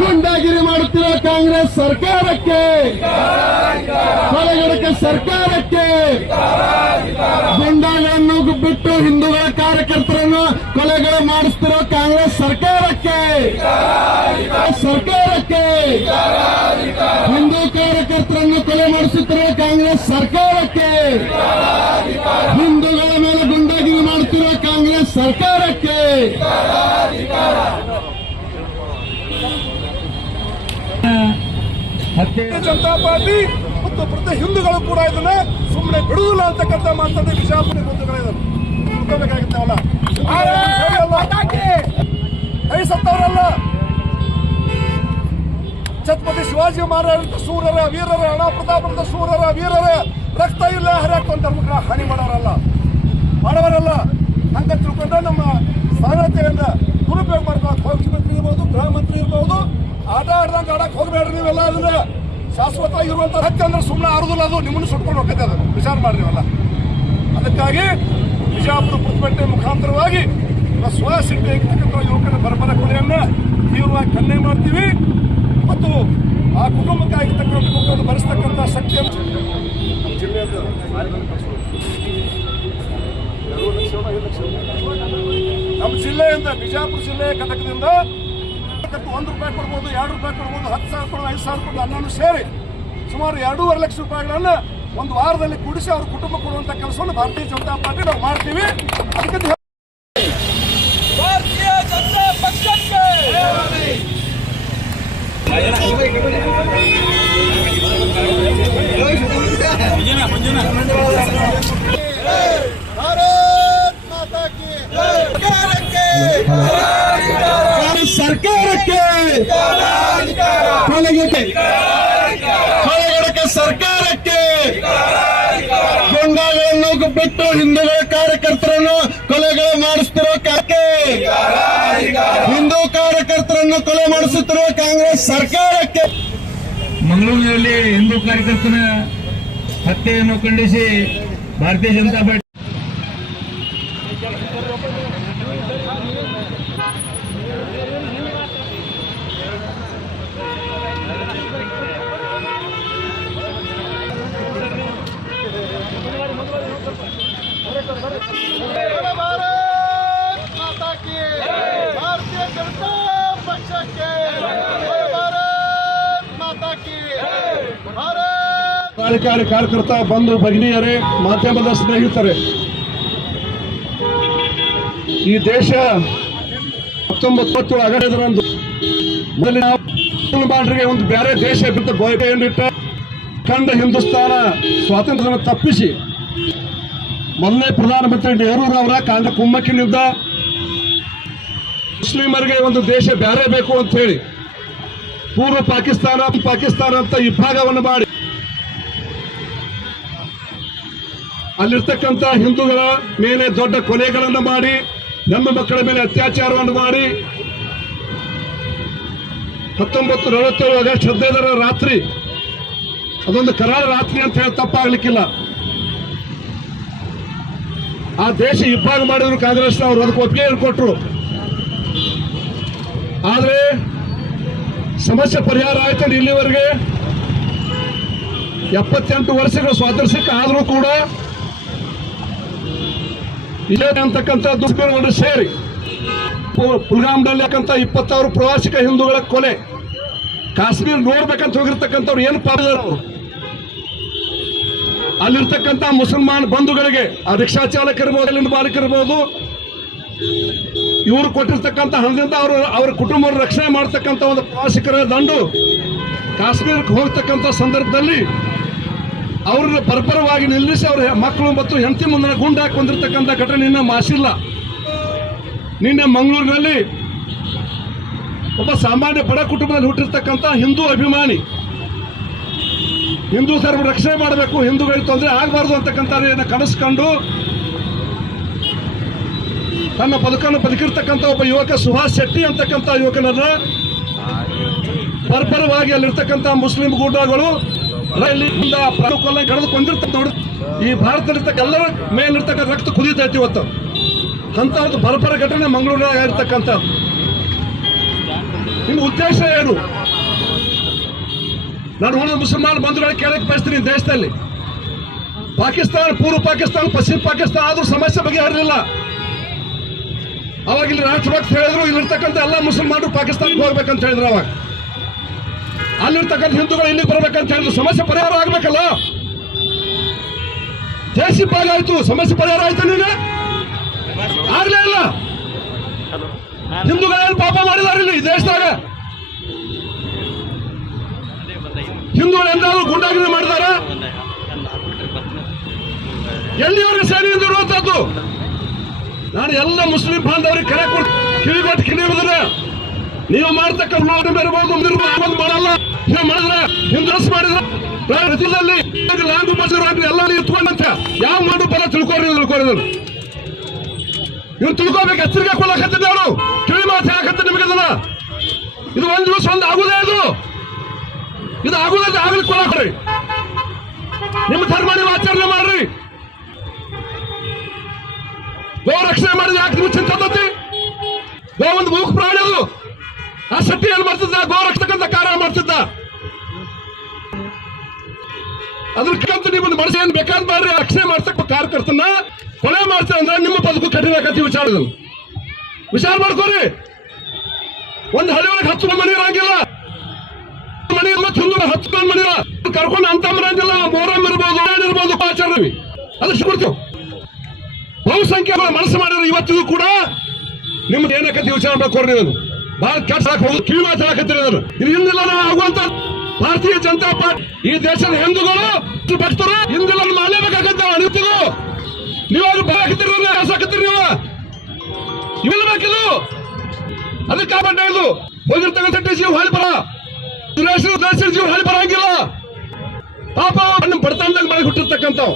ಗುಂಡಾಗಿರಿ ಮಾಡುತ್ತಿರುವ ಕಾಂಗ್ರೆಸ್ ಸರ್ಕಾರಕ್ಕೆ ಕೊಲೆಗಡಕ ಸರ್ಕಾರಕ್ಕೆ, ಗುಂಡಾಗಳನ್ನು ಬಿಟ್ಟು ಹಿಂದೂಗಳ ಕಾರ್ಯಕರ್ತರನ್ನು ಕೊಲೆಗಳು ಮಾಡಿಸ್ತಿರೋ ಕಾಂಗ್ರೆಸ್ ಸರ್ಕಾರಕ್ಕೆ ಸರ್ಕಾರಕ್ಕೆ, ಹಿಂದೂ ಕಾರ್ಯಕರ್ತರನ್ನು ಕೊಲೆ ಮಾಡಿಸುತ್ತಿರುವ ಕಾಂಗ್ರೆಸ್ ಸರ್ಕಾರಕ್ಕೆ, ಹಿಂದೂಗಳ ಮೇಲೆ ಗುಂಡಾಗಿರಿ ಮಾಡುತ್ತಿರುವ ಕಾಂಗ್ರೆಸ್ ಸರ್ಕಾರಕ್ಕೆ ಭಾರತೀಯ ಜನತಾ ಪಾರ್ಟಿ ಮತ್ತು ಪ್ರತಿ ಹಿಂದೂಗಳು ಕೂಡ ಇದನ್ನ ಸುಮ್ಮನೆ ಬಿಡುವುದಿಲ್ಲ ಅಂತಕ್ಕಂಥ ಮಾತನ್ನು ಬಿಜಾಪುರ ಬಂಧುಗಳಿದ್ದಾರೆ ಕೈ ಸತ್ತವರಲ್ಲ. ಛತ್ರಪತಿ ಶಿವಾಜಿ ಮಹಾರಾಜ ಸೂರರ ವೀರರ ಹಣ ಪ್ರತಾಪದ ಸೂರರ ವೀರರ ರಕ್ತ ಇಲ್ಲ ಹರಿಯಾಕ್ತ ಧರ್ಮಕ್ಕೆ ಹಾನಿ ಮಾಡೋರಲ್ಲ. ಮಾಡವರಲ್ಲ ಹಂಗ ತಿಳ್ಕೊಂಡ್ರೆ ನಮ್ಮ ಸ್ಥಾನತೆಯನ್ನ ದುರುಪಯೋಗ ಮಾಡ್ಕೊಳ್ಳೋಕೆ ಮುಖ್ಯಮಂತ್ರಿ ಇರ್ಬೋದು ಗೃಹ ಮಂತ್ರಿ ಇರ್ಬೋದು ಆಟ ಆಡ್ದಂಗೆ ಆಡಕ್ ಹೋಗ್ಬೇಡ್ರಿ ನೀವೆಲ್ಲ ಅದನ್ನ ಶಾಶ್ವತ ಇರುವಂತ ಹತ್ಯೆ ಅಂದ್ರೆ ಸುಮ್ಮನೆ ಆರುದಿಲ್ಲ ಅದು, ನಿಮ್ಮನ್ನು ಸುಟ್ಕೊಂಡು ಹೋಗ್ತದೆ ಅದು. ವಿಚಾರ ಮಾಡ್ರಿ ಅದಕ್ಕಾಗಿ ಬಿಜಾಪುರ ಪ್ರತಿಭಟನೆ ಮುಖಾಂತರವಾಗಿ ಸ್ವ ಸಿದ್ಧ ಇರ್ತಕ್ಕಂಥ ಯುವಕರ ಬರಬರ ಕೊಲೆಯನ್ನ ತೀವ್ರವಾಗಿ ಖಂಡನೆ ಮಾಡ್ತೀವಿ. ಮತ್ತು ಆ ಕುಟುಂಬಕ್ಕೆ ಆಗಿರ್ತಕ್ಕಂಥ ದುಃಖವನ್ನು ಭರಿಸ್ತಕ್ಕಂಥ ಶಕ್ತಿಯನ್ನು ನಮ್ಮ ಜಿಲ್ಲೆಯಿಂದ ಬಿಜಾಪುರ ಜಿಲ್ಲೆ ಘಟಕದಿಂದ ಒಂದು ರೂಪಾಯಿ ಕೊಡ್ಬೋದು, ಎರಡು ರೂಪಾಯಿ ಕೊಡ್ಬೋದು, ಹತ್ತು ಸಾವಿರ ಕೊಡ್ಬೋದು, ಐದು ಸಾವಿರ ಕೊಡ್ಬೋದು ಅನ್ನೋನು ಸೇರಿ ಸುಮಾರು ಎರಡೂವರೆ ಲಕ್ಷ ರೂಪಾಯಿಗಳನ್ನು ಒಂದು ವಾರದಲ್ಲಿ ಕುಡಿಸಿ ಅವ್ರ ಕುಟುಂಬ ಕೊಡುವಂಥ ಕೆಲಸವನ್ನು ಭಾರತೀಯ ಜನತಾ ಪಾರ್ಟಿ ನಾವು ಮಾಡ್ತೀವಿ. ಅದಕ್ಕೆ ಭಾರತೀಯ ಜನತಾ ಪಕ್ಷಕ್ಕೆ! ಸರ್ಕಾರಕ್ಕೆ ಕೊಲೆಗಡಕೆ ಕೊಲೆಗಡಕೆ ಸರ್ಕಾರಕ್ಕೆ ಗೊಂಡಾಗಳನ್ನು ಬಿಟ್ಟು ಹಿಂದೂಗಳ ಕಾರ್ಯಕರ್ತರನ್ನು ಕೊಲೆಗಳು ಮಾಡಿಸ್ತಿರೋ ಕಾಕೆ ಹಿಂದೂ ಕಾರ್ಯಕರ್ತರನ್ನು ಕೊಲೆ ಮಾಡಿಸುತ್ತಿರುವ ಕಾಂಗ್ರೆಸ್ ಸರ್ಕಾರಕ್ಕೆ ಮಂಗಳೂರಿನಲ್ಲಿ ಹಿಂದೂ ಕಾರ್ಯಕರ್ತನ ಹತ್ಯೆಯನ್ನು ಖಂಡಿಸಿ ಭಾರತೀಯ ಜನತಾ ಪಾರ್ಟಿ ಕಾರ್ಯಕಾರಿ ಕಾರ್ಯಕರ್ತ ಬಂಧು ಭಗಿನಿಯರೇ ಮಾಧ್ಯಮದ ಸ್ನೇಹಿತರೆ ಈ ದೇಶ ಹತ್ತೊಂಬತ್ತು ಆಗಡದ್ರಂದು ಮುಸಲ್ಮಾನರಿಗೆ ಒಂದು ಬೇರೆ ದೇಶ ಬಿಟ್ಟು ಗೋಯೆಯನ್ನಿಟ್ಟ ಖಂಡ ಹಿಂದೂಸ್ತಾನ ಸ್ವಾತಂತ್ರ್ಯವನ್ನು ತಪ್ಪಿಸಿ ಮೊದಲನೇ ಪ್ರಧಾನಮಂತ್ರಿ ನೆಹರೂರವರ ಕುಮ್ಮಕ್ಕಿ ಕುಮ್ಮಕ್ಕಿನಿಂದ ಮುಸ್ಲಿಮರಿಗೆ ಒಂದು ದೇಶ ಬೇರೆ ಬೇಕು ಅಂತ ಹೇಳಿ ಪೂರ್ವ ಪಾಕಿಸ್ತಾನ ಪಾಕಿಸ್ತಾನ ಅಂತ ವಿಭಾಗವನ್ನು ಮಾಡಿ. ಅಲ್ಲಿರ್ತಕ್ಕಂಥ ಹಿಂದೂಗಳ ಮೇಲೆ ದೊಡ್ಡ ಕೊಲೆಗಳನ್ನು ಮಾಡಿ, ನಮ್ಮ ಮಕ್ಕಳ ಮೇಲೆ ಅತ್ಯಾಚಾರವನ್ನು ಮಾಡಿ. ಹತ್ತೊಂಬತ್ತು ನಲವತ್ತೇಳು ಆಗಸ್ಟ್ ಹದಿನೈದರ ರಾತ್ರಿ, ಅದೊಂದು ಕರಾಳ ರಾತ್ರಿ ಅಂತ ಹೇಳಿ ತಪ್ಪಾಗ್ಲಿಕ್ಕಿಲ್ಲ. ಆ ದೇಶ ವಿಭಾಗ ಮಾಡಿದ್ರು ಕಾಂಗ್ರೆಸ್ ಅವರು, ಅದಕ್ಕೆ ಒಪ್ಪಿಗೆ ಕೊಟ್ಟರು ಆದ್ರೆ ಸಮಸ್ಯೆ ಪರಿಹಾರ ಆಯ್ತು ಇಲ್ಲಿವರೆಗೆ. ಎಪ್ಪತ್ತೆಂಟು ವರ್ಷಗಳ ಸ್ವಾತಂತ್ರ್ಯಕ್ಕೆ ಆದರೂ ಕೂಡ ಇಲ್ಲೇ ಅಂತಕ್ಕಂಥ ದುಷ್ಕರ್ಮಗಳು ಸೇರಿ ಯಾಕಂತ ಇಪ್ಪತ್ತಾರು ಪ್ರವಾಸಿಕ ಹಿಂದೂಗಳ ಕೊಲೆ, ಕಾಶ್ಮೀರ ನೋಡ್ಬೇಕಂತ ಹೋಗಿರ್ತಕ್ಕಂಥವ್ರು ಏನು ಪಾಡಿದಾರೆ ಅವರು? ಅಲ್ಲಿರ್ತಕ್ಕಂಥ ಮುಸಲ್ಮಾನ್ ಬಂಧುಗಳಿಗೆ, ಆ ರಿಕ್ಷಾ ಚಾಲಕ ಇರ್ಬೋದು ಅಲ್ಲಿಂದ ಇರ್ಬೋದು ಇವರು ಕೊಟ್ಟಿರ್ತಕ್ಕಂಥ ಹಣದಿಂದ ಅವರು ಅವರ ಕುಟುಂಬವನ್ನು ರಕ್ಷಣೆ ಮಾಡ್ತಕ್ಕಂಥ ಒಂದು ಪ್ರವಾಸಿಗರ ದಂಡು ಕಾಶ್ಮೀರಕ್ಕೆ ಹೋಗ್ತಕ್ಕಂಥ ಸಂದರ್ಭದಲ್ಲಿ ಅವ್ರನ್ನ ಬರ್ಬರವಾಗಿ ನಿಲ್ಲಿಸಿ ಅವರ ಮಕ್ಕಳು ಮತ್ತು ಹೆಂಡತಿ ಮುಂದೆ ಗುಂಡು ಘಟನೆ ಇನ್ನೂ ಮಾಸಿಲ್ಲ. ನಿನ್ನೆ ಮಂಗಳೂರಿನಲ್ಲಿ ಒಬ್ಬ ಸಾಮಾನ್ಯ ಬಡ ಕುಟುಂಬದಲ್ಲಿ ಹುಟ್ಟಿರ್ತಕ್ಕಂಥ ಹಿಂದೂ ಅಭಿಮಾನಿ ಹಿಂದೂ ಧರ್ಮ ರಕ್ಷಣೆ ಮಾಡಬೇಕು, ಹಿಂದೂಗಳಿಗೆ ತೊಂದರೆ ಆಗಬಾರ್ದು ಅಂತಕ್ಕಂಥ ಕನಸ್ಕೊಂಡು ತನ್ನ ಬದುಕನ್ನು ಬದುಕಿರ್ತಕ್ಕಂಥ ಒಬ್ಬ ಯುವಕ ಸುಭಾಷ್ ಶೆಟ್ಟಿ ಅಂತಕ್ಕಂಥ ಯುವಕನನ್ನ ಬರ್ಬರವಾಗಿ ಅಲ್ಲಿರ್ತಕ್ಕಂಥ ಮುಸ್ಲಿಂ ಗೂಂಡಾಗಳು ರೈಲಿ ಪ್ರಾಣ ಕೊಲ್ಲ ಕಳೆದು ಕೊಂದಿರ್ತಾರೆ ನೋಡಿ, ಈ ಭಾರತದಲ್ಲಿರ್ತಕ್ಕ ಎಲ್ಲರ ಮೇಲಿರ್ತಕ್ಕಂಥ ರಕ್ತ ಕುದೀತೈತಿ ಇವತ್ತು. ಅಂತ ಒಂದು ಬರ್ಬರ ಘಟನೆ ಮಂಗಳೂರಿನಾಗ ನಿಮ್ಮ ಉದ್ದೇಶ ಏನು? ನಾನು ಉಳಿದ ಮುಸಲ್ಮಾನ ಬಂಧುಗಳು ಕೇಳಕ್ಕೆ ಬಯಸ್ತೀನಿ ದೇಶದಲ್ಲಿ. ಪಾಕಿಸ್ತಾನ, ಪೂರ್ವ ಪಾಕಿಸ್ತಾನ, ಪಶ್ಚಿಮ ಪಾಕಿಸ್ತಾನ ಆದರೂ ಸಮಸ್ಯೆ ಬಗೆಹರಲಿಲ್ಲ. ಅವಾಗ ಇಲ್ಲಿ ರಾಷ್ಟ್ರಭಕ್ತ ಹೇಳಿದ್ರು, ಇಲ್ಲಿರ್ತಕ್ಕಂಥ ಎಲ್ಲ ಮುಸಲ್ಮಾನರು ಪಾಕಿಸ್ತಾನಕ್ಕೆ ಹೋಗ್ಬೇಕಂತ ಹೇಳಿದ್ರು ಅವಾಗ. ಅಲ್ಲಿರ್ತಕ್ಕಂಥ ಹಿಂದೂಗಳು ಇಲ್ಲಿಗೆ ಬರ್ಬೇಕಂತ ಹೇಳಿದ್ರು. ಸಮಸ್ಯೆ ಪರಿಹಾರ ಆಗ್ಬೇಕಲ್ಲ? ದೇಶಿ ಭಾಗ ಆಯ್ತು. ಸಮಸ್ಯೆ ಪರಿಹಾರ ಆಯ್ತು ನೀನು ಆಗ್ಲೇ ಇಲ್ಲ. ಹಿಂದೂಗಳೇನು ಪಾಪ ಮಾಡಿದಾರಿಲ್ಲ ಈ ದೇಶದಾಗ? ಹಿಂದೂಗಳು ಎಂದಾದ್ರೂ ಗುಂಡಾಗಿರಿ ಮಾಡಿದಾರ? ಸರಿ ಎಂದು ಇರುವಂತದ್ದು ನಾನು ಎಲ್ಲ ಮುಸ್ಲಿಂ ಬಾಂಧವರಿಗೆ ಕರೆ ಕೊಟ್ಟು ಕಿವಿಗೊಟ್ಟು ಕಿವಿಯುವುದಿಲ್ಲ ನೀವು ಮಾಡ್ತಕ್ಕಂಥ ನೋಡಿ ಇರಬಹುದು ಒಂದು ಮಾಡಲ್ಲ. ನೀವು ಮಾಡಿದ್ರೆ ಹಿಂದೂಸ್ ಮಾಡಿದ್ರೆ ಪ್ರತಿದಲ್ಲಿ ಲಾಂಗು ಬಸರು ಎಲ್ಲ ಇತ್ಕೊಂಡಂತೆ ಯಾವ ಮಾಡು ಬರ ತಿಳ್ಕೊರಿ ತಿಳ್ಕೊರಿದ್ರು ಇವ್ರು ತಿಳ್ಕೊಬೇಕು, ಎಚ್ಚರಿಕೆ ಕೊಡಕತ್ತಿದ್ದೆ ಅವರು. ಕಿವಿ ಮಾತು ಹೇಳಕತ್ತೆ ನಿಮಗೆ ಇದು ಒಂದ್ ದಿವಸ ಒಂದು ಆಗುದೇ ಇದು ಇದು ಆಗುದಂತ ಆಗಲಿ ಕೊಡಕ್ರಿ ನಿಮ್ಮ ಧರ್ಮ ನೀವು ಆಚರಣೆ ಮಾಡ್ರಿ. ಗೋ ರಕ್ಷಣೆ ಮಾಡಿದ್ರೆ ಯಾಕೆ ನೀವು ಚಿಂತೆ ಗೋ ಒಂದು ಮೂಕ ಪ್ರಾಣಿ ಅದು. ಆ ಶಕ್ತಿ ಏನ್ ಮಾಡ್ತಿದ್ದ ಗೋ ರಕ್ಷಕಂತ ಕಾರ್ಯ ಮಾಡ್ತಿದ್ದ. ಅದಕ್ಕಂತ ನೀವು ಮನಸ್ಸು ಏನ್ ಬೇಕಾದ್ ಮಾಡ್ರಿ. ರಕ್ಷಣೆ ಮಾಡ್ಸಕ್ ಕಾರ್ಯಕರ್ತನ ಕೊಲೆ ಮಾಡ್ತಾರೆ ಅಂದ್ರೆ ನಿಮ್ಮ ಬದುಕು ಕಠಿಣ ಆಗತ್ತೆ ವಿಚಾರದಲ್ಲಿ. ವಿಚಾರ ಮಾಡ್ಕೋರಿ. ಒಂದು ಹಳ್ಳಿ ಒಳಗೆ ಹತ್ತು ಮಂದಿ ಇರಂಗಿಲ್ಲ ಮತ್ತೆ ಬಂದಿಲ್ಲ. ಕರ್ಕೊಂಡು ಅಂತ ಮೋರಮ್ ಮೋರಂ ಇರ್ಬೋದು ಇರ್ಬೋದು ಆಚರಣೆ ಅದಷ್ಟು ಕೊಡ್ತೇವೆ ಬಹುಸಂಖ್ಯೆ ಮನಸ್ಸು ಮಾಡಿದ್ರೆ ಇವತ್ತಿಗೂ ಕೂಡ ನಿಮ್ದು ಏನಕ್ಕಂತ ವಿಚಾರ ಮಾಡ್ಕೊಡ್ರಿ ನೀವು ಬಹಳ ಕೆಟ್ಟ ಹೋಗಿ ಕಿವಿ ಮಾತಾಡಕತ್ತೀರಿ ಇದು ಹಿಂದಿಲ್ಲ ನಾವು ಆಗುವಂತ ಭಾರತೀಯ ಜನತಾ ಪಾರ್ಟಿ, ಈ ದೇಶದ ಹಿಂದೂಗಳು ಭಕ್ತರು ಹಿಂದಿಲ್ಲ ಮಾಡಲೇಬೇಕಾಗತ್ತ ಅನಿತಿಗೂ ನೀವು ಅದು ಬರಾಕತ್ತೀರಿ ಹಾಸಾಕತ್ತೀರಿ ನೀವು. ಇವೆಲ್ಲ ಬೇಕಿಲ್ಲ ಅದಕ್ಕೆ ಕಾಪಾಡ್ತಾ ಇದು. ಹೋಗಿರ್ತಕ್ಕಂಥ ಜೀವ ಹಾಳಿ ಬರ ದೇಶ ದೇಶದ ಜೀವ ಹಾಳಿ ಬರಂಗಿಲ್ಲ ಪಾಪ ಬಡತನದಾಗ ಮಾಡಿ ಹುಟ್ಟಿರ್ತಕ್ಕಂಥವು